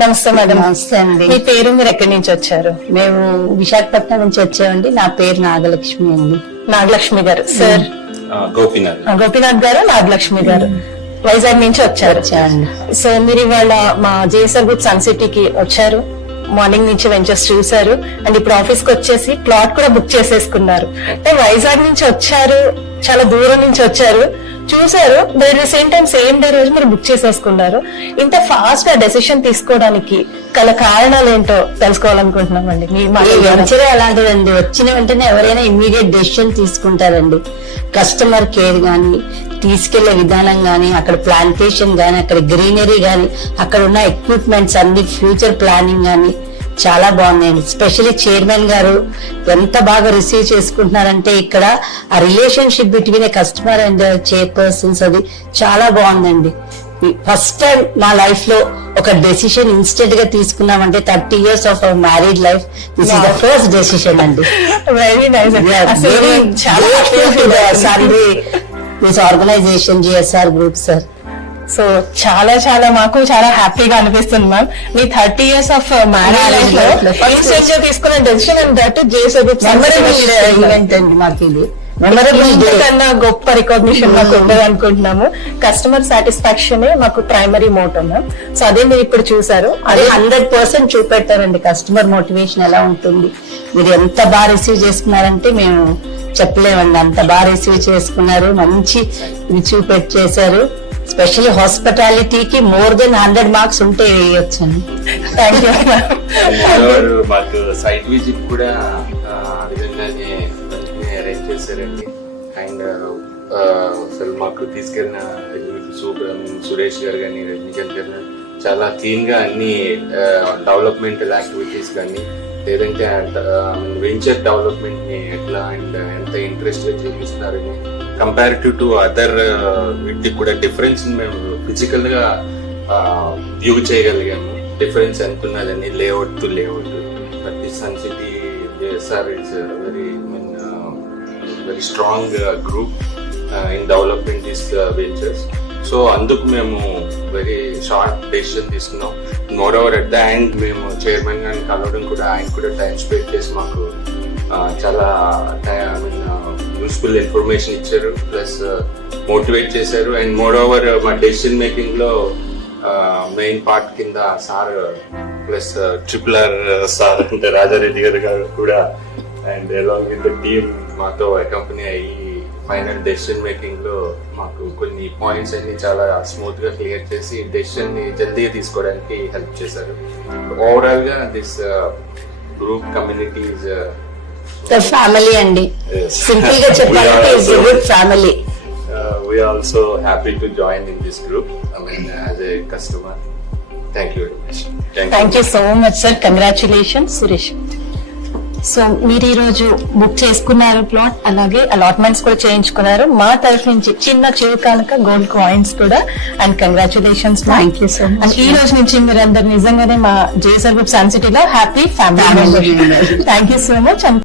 నమస్తే మేడం. నమస్తే అండి. మీ పేరు, మీరు ఎక్కడి నుంచి వచ్చారు? మేము విశాఖపట్నం నుంచి వచ్చామండి. నా పేరు నాగలక్ష్మి అండి. నాగలక్ష్మి గారు. సార్ గోపీనాథ్ గారు, నాగలక్ష్మి గారు వైజాగ్ నుంచి వచ్చారు. సో మీరు ఇవాళ మా జేఎస్ఆర్ గ్రూప్ సన్ సిటీకి వచ్చారు. మార్నింగ్ నుంచి వెంచర్స్ చూసారు అండ్ ఇప్పుడు ఆఫీస్ కి వచ్చేసి ప్లాట్ కూడా బుక్ చేసేసుకున్నారు. అంటే వైజాగ్ నుంచి వచ్చారు, చాలా దూరం నుంచి వచ్చారు, చూసారు, but the same time same day రోజు మీరు బుక్ చేసేసుకున్నారు. ఇంత ఫాస్ట్ గా డెసిషన్ తీసుకోవడానికి గల కారణాలు ఏంటో తెలుసుకోవాలనుకుంటున్నామండి. వెంచర్ అలాంటిదండి, వచ్చిన వెంటనే ఎవరైనా ఇమ్మీడియట్ డెసిషన్ తీసుకుంటారండి. కస్టమర్ కేర్ గానీ, తీసుకెళ్లే విధానం గానీ, అక్కడ ప్లాంటేషన్ గానీ, అక్కడ గ్రీనరీ గానీ, అక్కడ ఉన్న ఎక్విప్మెంట్స్ అన్ని, ఫ్యూచర్ ప్లానింగ్ గానీ చాలా బాగున్నాయండి. స్పెషల్లీ చైర్మన్ గారు ఎంత బాగా రిసీవ్ చేసుకుంటున్నారంటే ఇక్కడ ఆ relationship between A customer and chairpersons అది చాలా బాగుందండి. ఫస్ట్ టైం నా లైఫ్ లో ఒక డెసిషన్ ఇన్స్టెంట్ గా తీసుకున్నామంటే 30 years of our married life, this is the first decision అండి. Very nice. This organization GSR group sir. So చాలా చాలా మాకు చాలా హ్యాపీగా అనిపిస్తుంది మ్యామ్. మీ 30 years ఆఫ్ మ్యారేజ్ లైఫ్ లో ఇన్స్టెంట్ గా తీసుకున్న decision and that JSR group event అండి. మాకు ఇది కన్నా గొప్ప రికగ్నిషన్ మాకు ఉండదు అనుకుంటున్నాము. కస్టమర్ సాటిస్ఫాక్షన్ మాకు ప్రైమరీ మోటో మ్యామ్. సో అదే మీరు ఇప్పుడు చూసారు, అదే 100% చూపెట్టారండి. కస్టమర్ మోటివేషన్ ఎలా ఉంటుంది, మీరు ఎంత బాగా రిసీవ్ చేసుకున్నారంటే మేము చెప్పలేమండి. అంత బాగా రిసీవ్ చేసుకున్నారు, మంచి ఇది చూపెట్టేశారు. స్పెషల్లీ హాస్పిటాలిటీకి మోర్ దెన్ 100 మార్క్స్ ఉంటే వేయొచ్చండి. Thank you. మాకు సైట్ విజిట్ కూడా విధంగానే అరేంజ్ చేశారండి. అండ్ అసలు మాకు తీసుకెళ్ళిన సురేష్ గారు కానీ, రజనీకాంత్ గారు చాలా క్లీన్ గా అన్ని డెవలప్మెంటల్ యాక్టివిటీస్ కానీ, లేదంటే వెంచర్ డెవలప్మెంట్ ని ఎట్లా అండ్ ఎంత ఇంట్రెస్ట్ గా చూపిస్తున్నారని కంపారిటివ్ టు అదర్ వీటికి కూడా డిఫరెన్స్ మేము ఫిజికల్ గా వ్యూ చేయగలిగాము. డిఫరెన్స్ ఎంత ఉన్నదని layout to layout. But sun city JSR is very strong group in development this ventures. So అందుకు మేము వెరీ షార్ట్ డెసిషన్ తీసుకున్నాం. Moreover at the end మేము చైర్మన్ గారిని కలవడం కూడా, ఆయన కూడా టైం స్పెండ్ చేసి మాకు చాలా యూస్ఫుల్ ఇన్ఫర్మేషన్ ఇచ్చారు, ప్లస్ మోటివేట్ చేశారు. అండ్ మోర్ ఓవర్ మా డెసిషన్ మేకింగ్ లో మెయిన్ పార్ట్ కింద సార్ ప్లస్ ట్రిపుల్ సార్ అంటే రాజారెడ్డి గారు కూడా and along with the team మాతో అకంపెనీ అయ్యి ఫైనల్ డెసిషన్ మేకింగ్ లో మాకు కొన్ని పాయింట్స్ అన్ని చాలా స్మూత్ గా క్లియర్ చేసి డెసిషన్ ని జల్దీగా తీసుకోవడానికి హెల్ప్ చేశారు. ఓవరాల్ గా this group community is family అండి. సింపుల్ గా చెప్పాలంటే it's a good family. We are also happy to join in this group. I mean, as a customer. Thank you very much. Thank you so much, sir. Congratulations, Suresh. So మీరు ఈ రోజు book చేసుకున్నారు plot, అలాగే allotments కూడా చేయించుకున్నారు. మా తరఫు నుంచి చిన్న చిరుకానుక గోల్డ్ కాయిన్స్ కూడా. And congratulations. Thank you so much. ఈ రోజు నుంచి మీరు అందరు నిజంగానే మా జేఎస్ఆర్ గ్రూప్ సన్ సిటీలో happy family. Thank you so much.